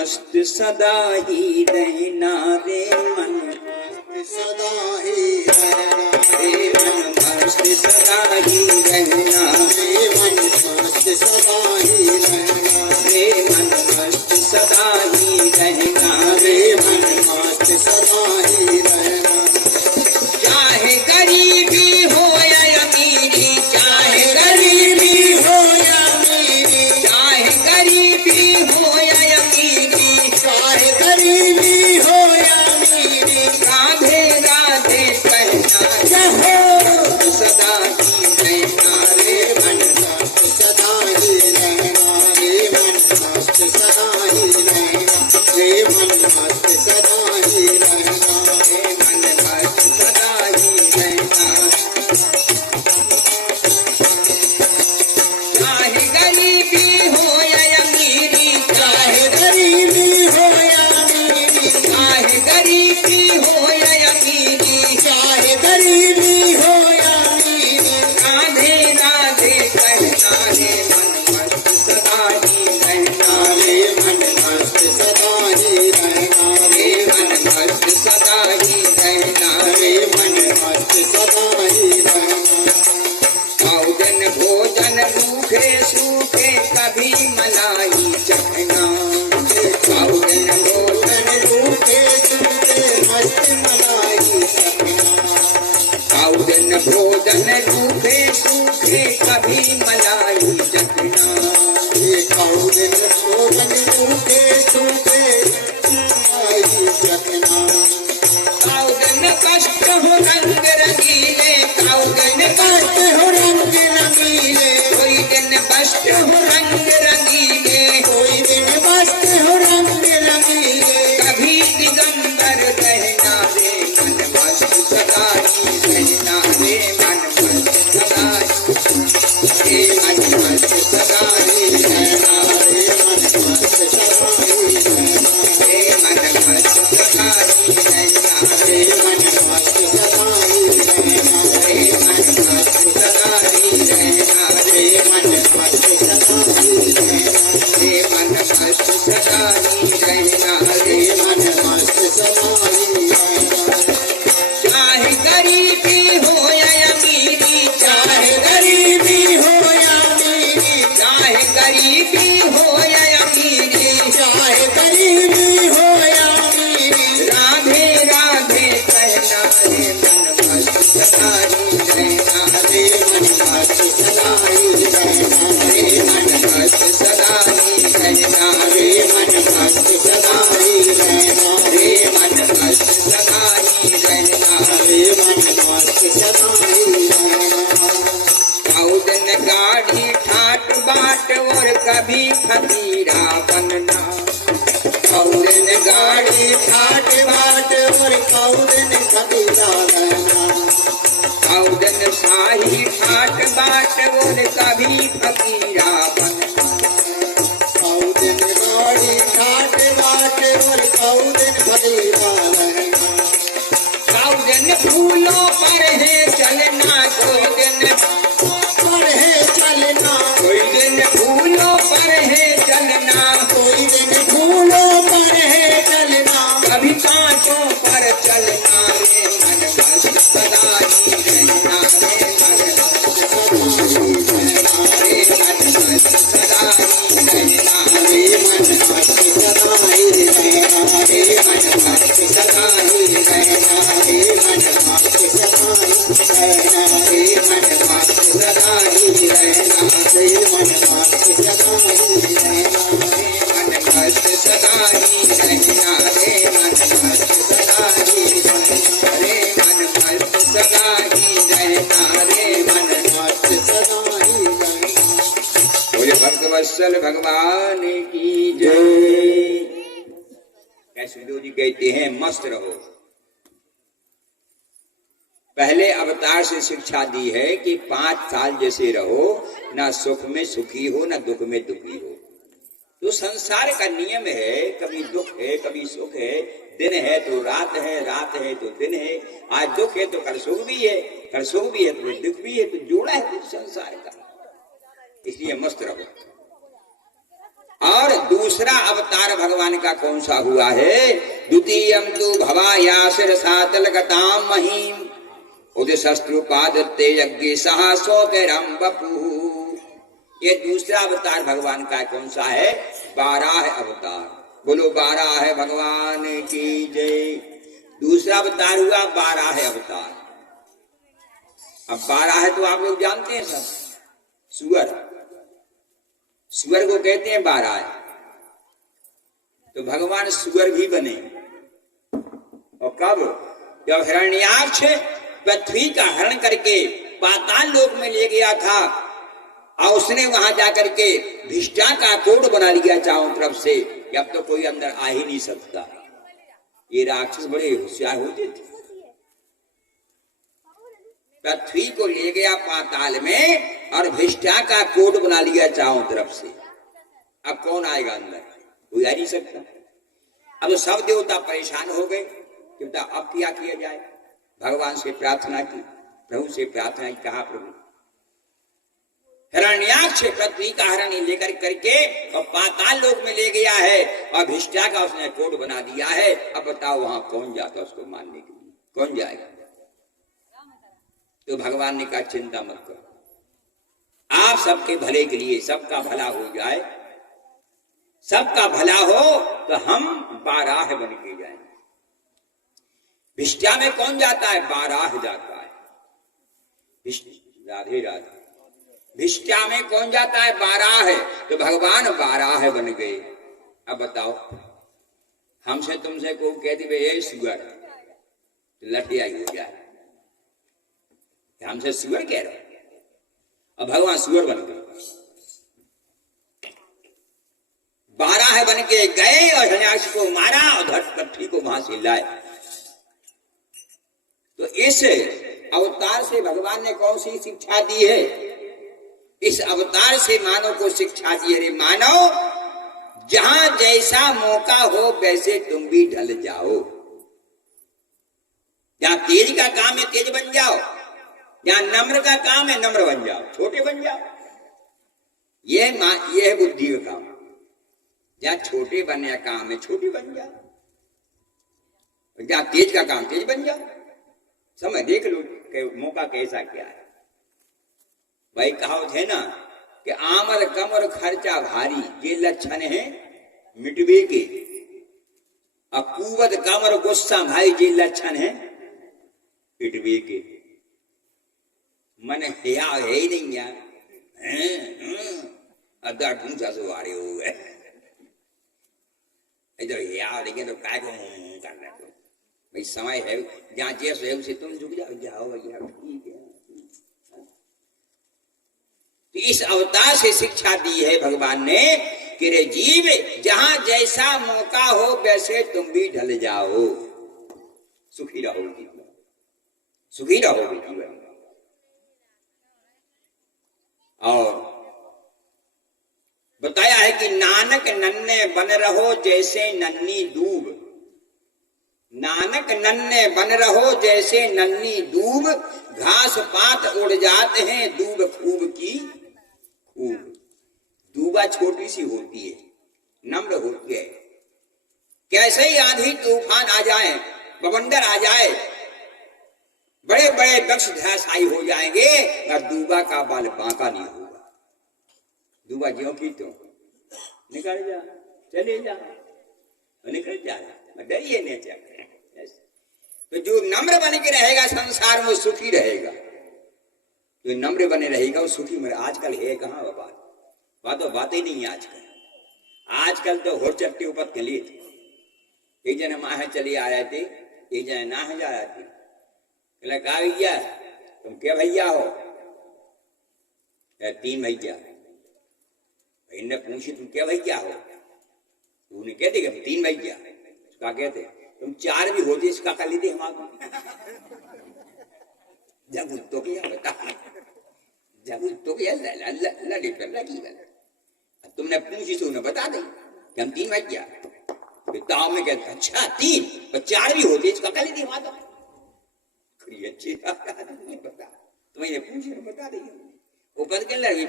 मस्त सदा ही रहना रे मन सदा ही रहना रे मन मस्त सदा ही रहना रे मन मस्त सदा ही रहना रे मन मस्त सदा ही रहना रे मन मस्त सदा ही रहना चाहे गरीबी हो या अमीरी चाहे गरीबी हो या अमीरी चाहे गरीबी हो या अमीरी चाहे गरीबी हो या अमीरी राधे राधे कहना जहो सदा ही रहना रे मन मस्त सदा ही रहना रे मन मस्त सदा ही रहना रे मन मस्त सदा ही रहना रे मन मस्त सदा ही रहना चाहे गरीबी हो या अमीरी चाहे गरीबी हो या अमीरी चाहे गरीबी हो या अमीरी चाहे गरीबी हो या अमीरी राधे राधे कहना रे मन मस्त सदा ही रहना रे मन मस्त सदा ही रहना रे मन मस्त सदा ही रहना रे मन मस्त सदा ही रहना भोजन भोजन रूखे सूखे कभी मलाई चखना भोजन भोजन रूखे सूखे मस्त मलाई सपना भोजन भोजन रूखे सूखे कभी मलाई चखना ये कौन भोजन रूखे सूखे मलाई सपना भोजन कष्ट हो रंग रंगीले भोजन कष्ट हो रंग रंगीले कोई दिन कष्ट हो रंग रंगीले कोई दिन मस्त हो रंग रंगीले कभी दिगंबर रहना रे मन मस्त सदा ही रहना रे मन मस्त सदा रे मन मस्त सदा ही रहना रे मन मस्त सदा ही रहना रे मन मस्त सदा ही रहना रे मन मस्त सदा ही रहना रे मन मस्त सदा ही रहना रे मन मस्त सदा ही रहना रे मन मस्त सदा ही रहना रे रे मन मस्त सदा ही रहना चाहे गरीबी हो या अमीरी चाहे गरीबी हो या अमीरी चाहे गरीबी हो या अमीरी चाहे गरीबी हो या अमीरी राधे राधे कहना रे मन मस्त सदा ही रहना रे मन मस्त सदा ही रहना रे मन मस्त सदा ही रहना रे मन मस्त सदा ही रहना रे मन मस्त सदा ही रहना रे मन मस्त सदा ही रहना भोजन गाढ़ी ठाट बाट और कभी फकीरा बनना भोजन गाढ़ी ठाट बाट और कौन कबीरा रहना भोजन शाही ठाट बाट और कभी फकीरा बनना कौन गाड़ी ठाट बाट और कौन कबीरा रहना भोजन फूलों पर है चलना कोई दिन पढ़े चलना कोई दिन फूलों पर है चलना कोई दिन फूलों पर है चलना कभी कांटों पर चलना रे मन मस्त सदा ही रहना रे मन मस्त सदा ही रहना रे मन मस्त सदा ही रहना रे मन मस्त सदा ही रहना रे मन मस्त सदा ही रहना रे मन मस्त सदा ही रहना रे मन मस्त सदा ही रहना रे मन मस्त सदा ही रहना मन मस्त सदा ही रहना रे मन मस्त सदा ही रहना रे मन मस्त सदा ही रहना रे मन मस्त सदा ही रहना बोले भक्तवत्सल भगवान की जय। कैसुदेव जी कहते हैं मस्त रहो। पहले अवतार से शिक्षा दी है कि 5 साल जैसे रहो, ना सुख में सुखी हो ना दुख में दुखी हो। तो संसार का नियम है, कभी दुख है कभी सुख है, दिन है तो रात है, रात है तो दिन है, आज दुख है तो कल सुख भी है, कल सुख भी है तो दुख भी है, तो जोड़ा है कुछ संसार का। इसलिए मस्त रहो। और दूसरा अवतार भगवान का कौन सा हुआ है? द्वितीयम तु भवायासर सातल गताम महीम उद शस्त्रुपादत्ते यज्ञ साहसो के राम बपू। ये दूसरा अवतार भगवान का कौन सा है? 12 अवतार। बोलो 12 भगवान की जय। दूसरा अवतार हुआ 12 अवतार। अब 12 तो आप लोग जानते हैं सब। सुअर, सुअर को कहते हैं 12। तो भगवान सुअर भी बने। और कब? जब हिरण्याक्ष पृथ्वी का हरण करके पाताल लोक में ले गया था और उसने वहां जाकर के भिष्टा का कोड बना लिया चारों तरफ से कि अब तो कोई अंदर आ ही नहीं सकता। ये राक्षस बड़े होशियार होते थे। पृथ्वी को ले गया पाताल में और भिष्टा का कोड बना लिया चारों तरफ से। अब कौन आएगा अंदर? कोई आ नहीं सकता। अब सब देवता परेशान हो गए कि बेटा अब क्या किया जाए। भगवान से प्रार्थना की, प्रभु से प्रार्थना की। कहा प्रभु हिरण्याक्ष पृथ्वी का हरण लेकर करके और पाताल लोक में ले गया है और भिष्टा का उसने कोड बना दिया है। अब बताओ वहां कौन जाता उसको मारने के लिए? कौन जाएगा? तो भगवान ने कहा चिंता मत करो, आप सबके भले के लिए, सबका भला हो जाए, सबका भला हो तो हम 12 बन के जाएंगे। भिष्टा में कौन जाता है? 12 जाता है। राधे राधे। भिष्टा में कौन जाता है? 12 है। तो भगवान 12 बन गए। अब बताओ हमसे तुमसे को कहती भाई ये सुअर, तो लठियाई हो जाए। हमसे सुअर कह रहे हो। अब भगवान सुअर बन गए। 12 बन के गए और हिरण्याक्ष को मारा और पृथ्वी को वहां से लाए। तो इस अवतार से भगवान ने कौन सी शिक्षा दी है? इस अवतार से मानव को शिक्षा दी है, मानव जहां जैसा मौका हो वैसे तुम भी ढल जाओ। जहां तेज का काम है तेज बन जाओ, जहां नम्र का काम है नम्र बन जाओ, छोटे बन जाओ। ये है बुद्धि का काम। जहां छोटे बनने का काम है छोटे बन जाओ, जहां तेज का काम तेज बन जाओ। समय देख लो मौका कैसा क्या है। भाई कहावत है ना कि आमर कमर खर्चा भारी, ये लक्षण है मिटवे के। अकुवत कमर गुस्सा भाई, ये लक्षण है मिटवे के। मन हिया है ही नहीं यार, अदा ढूंढा सो आ रहे हो गए इधर हिया देखें तो काय को करना। तो भाई समय है, जहां जैसे है उसे तुम झुक जाओ भैया, ठीक है। तो इस अवतार से शिक्षा दी है भगवान ने कि रे जीव जहां जैसा मौका हो वैसे तुम भी ढल जाओ, सुखी रहोगे, सुखी रहोगे जीवन। और बताया है कि नानक नन्हे बन रहो जैसे नन्ही दूब, नानक नन्हे बन रहो जैसे नन्ही दूब, घास पात उड़ जाते हैं दूब खूब की खूब। दूबा छोटी सी होती है, नम्र होती है। कैसे ही आंधी तूफान आ जाए, बवंडर आ जाए, बड़े बड़े वृक्ष धराशायी हो जाएंगे और दूबा का बाल बांका नहीं होगा। दूबा ज्यों की तो निकल जा, चले जा, निकल जा, डरिए नहीं चाहिए। तो जो नम्र बन के रहेगा संसार में सुखी रहेगा, जो नम्र बने रहेगा वो सुखी में। आजकल है कहाँ वो बात ही नहीं है आजकल। आजकल तो हो चट्टी ऊपर चली थी, एक जन माह चली आ रहे थे, एक जन ना जा रहा थी। कहा भैया तुम क्या भैया हो? 3 भैया। भाई ने पूछी तुम क्या भैया हो? उन्हें कहते कि 3 भैया। उसका कहते तुम 4 भी होते इसका कर लेते हमारा। जब तो क्या बता, जब तो क्या लड़ी पर लगी गल। तुमने पूछी तो उन्हें बता दें कि हम 3 भैया। ताऊ में कहते अच्छा 3 और 4 भी होते इसका कर लेते हमारा। अच्छी बता, तुम्हें पूछी बता देंगे ऊपर के लगी।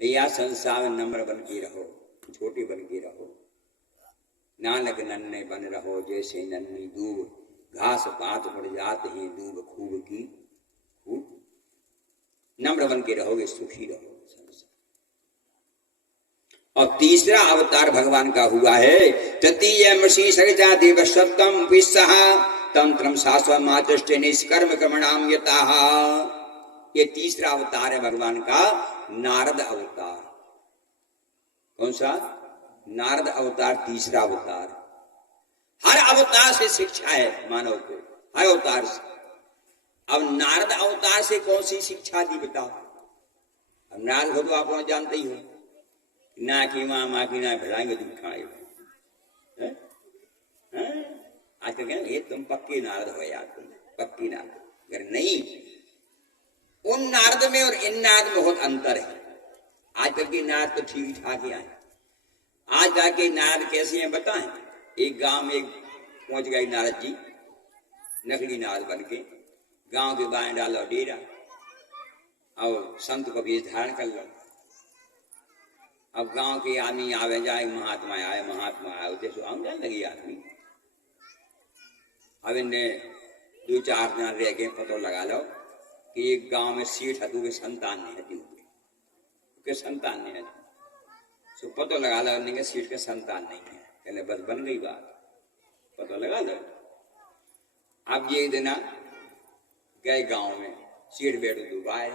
या संसार में नम्र बन के रहो, छोटे बन के रहो। नानक नन्हे बन रहो जैसे नन्ही दूब, घास पात पड़ जाते हैं दूब खूब की खूब। नम्र बन के रहोगे सुखी रहो संसार। और तीसरा अवतार भगवान का हुआ है तृतीय मसी सरिता देव सप्तम विस्सह तंत्रम शाश्वत मातृष्ट निष्कर्म क्रमणाम यताः। ये तीसरा अवतार है भगवान का, नारद अवतार। कौन सा? नारद अवतार, तीसरा अवतार। हर अवतार से शिक्षा है मानव को, हर अवतार से। अब नारद अवतार से कौन सी शिक्षा दी बताओ? अब नारद को तो आप लोग जानते ही हो, ना की माँ की ना भिड़ाएंगे तुम खाएंगे। आज कल कहना ये तुम पक्के नारद हो यार, तुम पक्की नारद। अगर नहीं, उन नारद में और इन नारद में बहुत अंतर है। आजकल के नारद तो ठीक ठाक ही आए। आज जाके नारद कैसे हैं बताएं? एक गांव में पहुंच गए नारद जी, नकली नारद बन के। गांव के बाहर डालो डेरा और संत को भी धारण कर लो। अब गांव के आदमी आवे जाए, महात्मा आए उद्देश्य आम जाने लगी आदमी। अब इन्हें 2-4 दिन रह गए, पता लगा लो कि एक गांव में सेठ हतू के संतान नहीं हती, के संतान नहीं हती। सो पता लगा लो उन्हें सेठ के संतान नहीं है। कहले बस बन गई बात, पता लगा लो। अब ये दिन गए गांव में, सेठ बैठो दूब आए।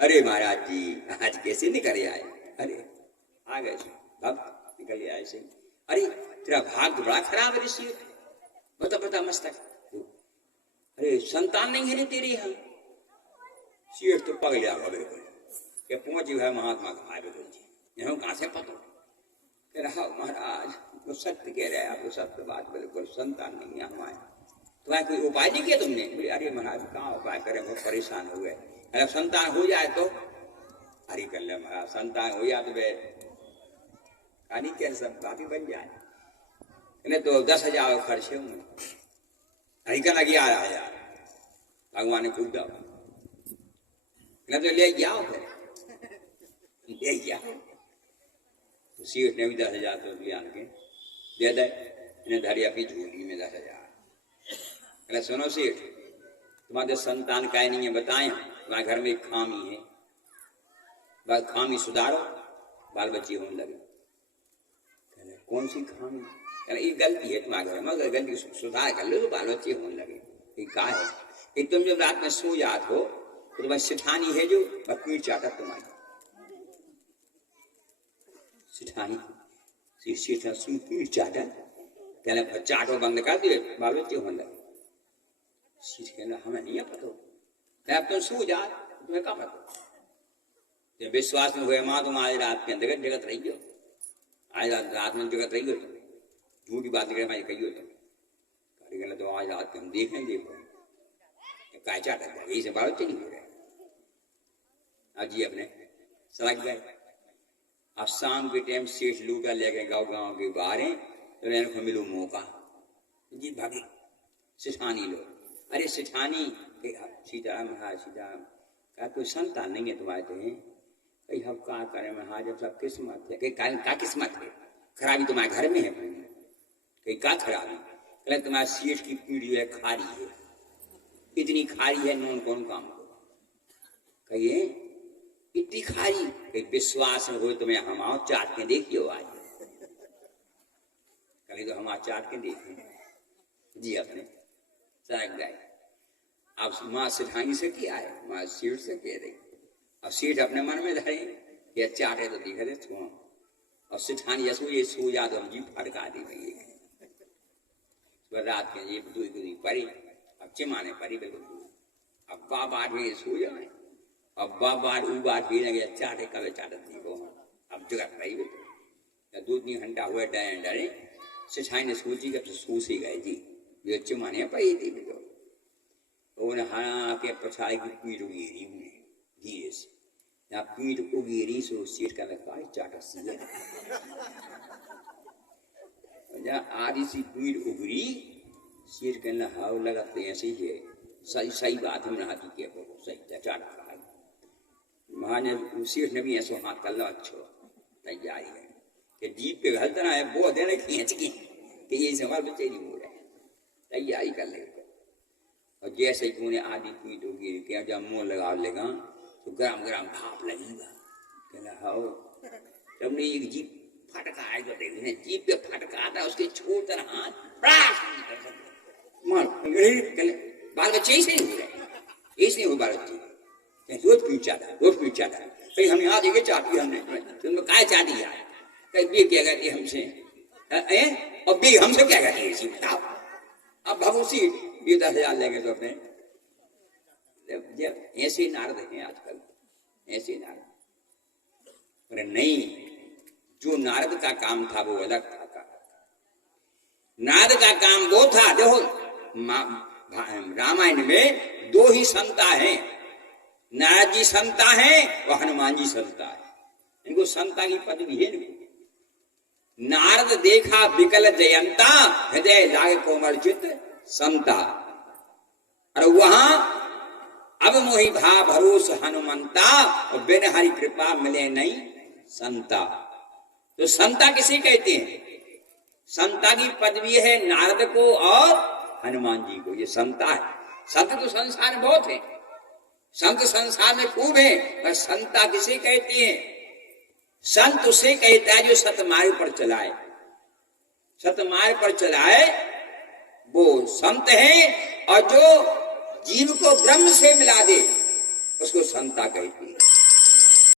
अरे महाराज जी आज कैसे निकल आए? अरे आ गए भक्त निकल आए से। अरे तेरा भाग तो बड़ा खराब है सेठ, बता मस्तक। अरे संतान नहीं है रे तेरे यहाँ। सेठ तो पग लिया बिल्कुल, पहुंची है महात्मा कहा बिल्कुल जी, यहाँ कहाँ से पता? कह रहा महाराज तो सत्य कह रहे हैं आप, सत्य बात बिल्कुल, संतान नहीं है हमारे। तुम्हारा कोई उपाय नहीं किया तुमने? अरे महाराज कहाँ उपाय करें, बहुत परेशान हो गए। अगर संतान हो जाए तो हरी कर ले महाराज, संतान हो जाए तो वे कहानी क्या सब काफी बन जाए। नहीं तो 10,000 खर्चे होंगे। हरी का लगी आ रहा है यार, भगवान ने पूछ दो तो ले जाओ, फिर ले जाओ। तो सेठ ने भी 10,000 तो लिया के दे दे, इन्हें धरी अपनी झोली में 10,000। सुनो सेठ, तुम्हारे संतान का नहीं है बताएं, तुम्हारे घर में एक खामी है, बस खामी सुधारो, बाल बच्चे होने लगे। कौन सी खामी? ये गलती है तुम्हारे घर में, अगर गलती सुधार कर लो तो बाल बच्चे होने लगे। ये क्या है? एक तुम जब रात में सो जात हो तो तुम्हारी सिठानी है जो पीठ चाटा तुम्हारी सिठानी पीठ चाटा, कहना चाटो बंद कर दिए, बाल बच्चे होने लगे। सीट कहना हमें नहीं पता, अब तुम सो जा, तुम्हें क्या पता? जब विश्वास में हुए माँ तुम आज रात के अंदर जगत रही हो, आज रात में जगत रही हो, तुम झूठी बात मैं कही हो तुम, तो आज रात के हम देखें देखो काय चाटा यही से बाल बच्चे नहीं हो रहे। अब जी अपने सड़क गए। अब शाम के टाइम सेठ लूटा लेके गाँव के बाहर हैं, तो इनको मिलो मौका जी भागी सिठानी लो। अरे सिठानी सीताराम महाराज सीताराम का कोई संतान नहीं है तुम्हारे तो कहीं हम क्या करें महाराज, जब सब किस्मत है क्या किस्मत है, खराबी तुम्हारे घर में है कहीं क्या खराबी? कहले तुम्हारे सेठ की पीढ़ी है खारी है, इतनी खारी है नून कौन काम को कहिए इतनी खारी, कहीं विश्वास में हो तुम्हें हम आओ चाट के देखियो आज। कहीं तो हम आज चाट के देखें जी अपने सड़क गए। अब माँ सिठानी से किया है, माँ सेठ से कह रही। अब सेठ अपने मन में धरे ये चाटे तो दिख रहे छो, और सिठानी यसो ये सो जा तो हम जी फटका दी भई रात के ये दूरी पड़ी। अब चिमाने पड़ी बिल्कुल। अब बाबा भी सो जाए, अब बाबा बात भी लगे चाटे कल चाटत नहीं को। अब जगत रही बिल्कुल 2-3 घंटा हुए डरे सिठानी ने सोची जब से सो सी गए जी, ये चिमाने पड़ी थी बिल्कुल। उन्हें हाँ के पछाई की पीठ उगेरी उन्हें धीरे से, यहाँ पीठ उगेरी सो सेठ का लगता है चाटा सी है। जहाँ आधी सी पीठ उगरी, सेठ कहना हाव लगाते ऐसे ही है, सही बात हम नहाती के सही चाट खा महाराज शेठ ने भी ऐसो हाथ कर लो अच्छो तैयारी है कि जीप पे घलतना है वो देने खींच की कि ये सवाल बच्चे नहीं हो रहे तैयारी कर ले। और जैसे ही तूने आधी पीट होगी क्या जब मुंह लगा लेगा तो गरम गरम भाप लगेगा कहना हो जब ने एक जीप फटका है तो देखने जीप पे फटका था उसके छोड़ हाथ मार बाल बच्चे ही से नहीं हो रहे ऐसे हो बाल बच्चे रोज पीछा था कहीं हम यहाँ देखे चाहती हमने तुमने काय चाहती यार कहीं भी क्या कहती हमसे और भी हमसे क्या कहती है इसी बताओ अब भगवती ये 10,000 लेंगे तो अपने जब ऐसे नारद हैं आजकल ऐसे नारद पर नहीं जो नारद का काम था वो अलग था। नारद का काम वो था देखो रामायण में 2 ही संता हैं नारद जी संता हैं और हनुमान जी संता है इनको संता की पदवी है इनको। नारद देखा विकल जयंता हृदय लागे कोमल चित संता और वहां अब मोहि भा भरोस हनुमंता और बिन हरि कृपा मिले नहीं संता। तो संता किसे कहते हैं? संता की पदवी है नारद को और हनुमान जी को ये संता है। संत तो संसार में बहुत है संत संसार में खूब है पर संता किसे कहते हैं? संत उसे कहता है जो सतमार्ग पर चलाए सतमार्ग पर चलाए वो संत है और जो जीव को ब्रह्म से मिला दे उसको संता कहती है।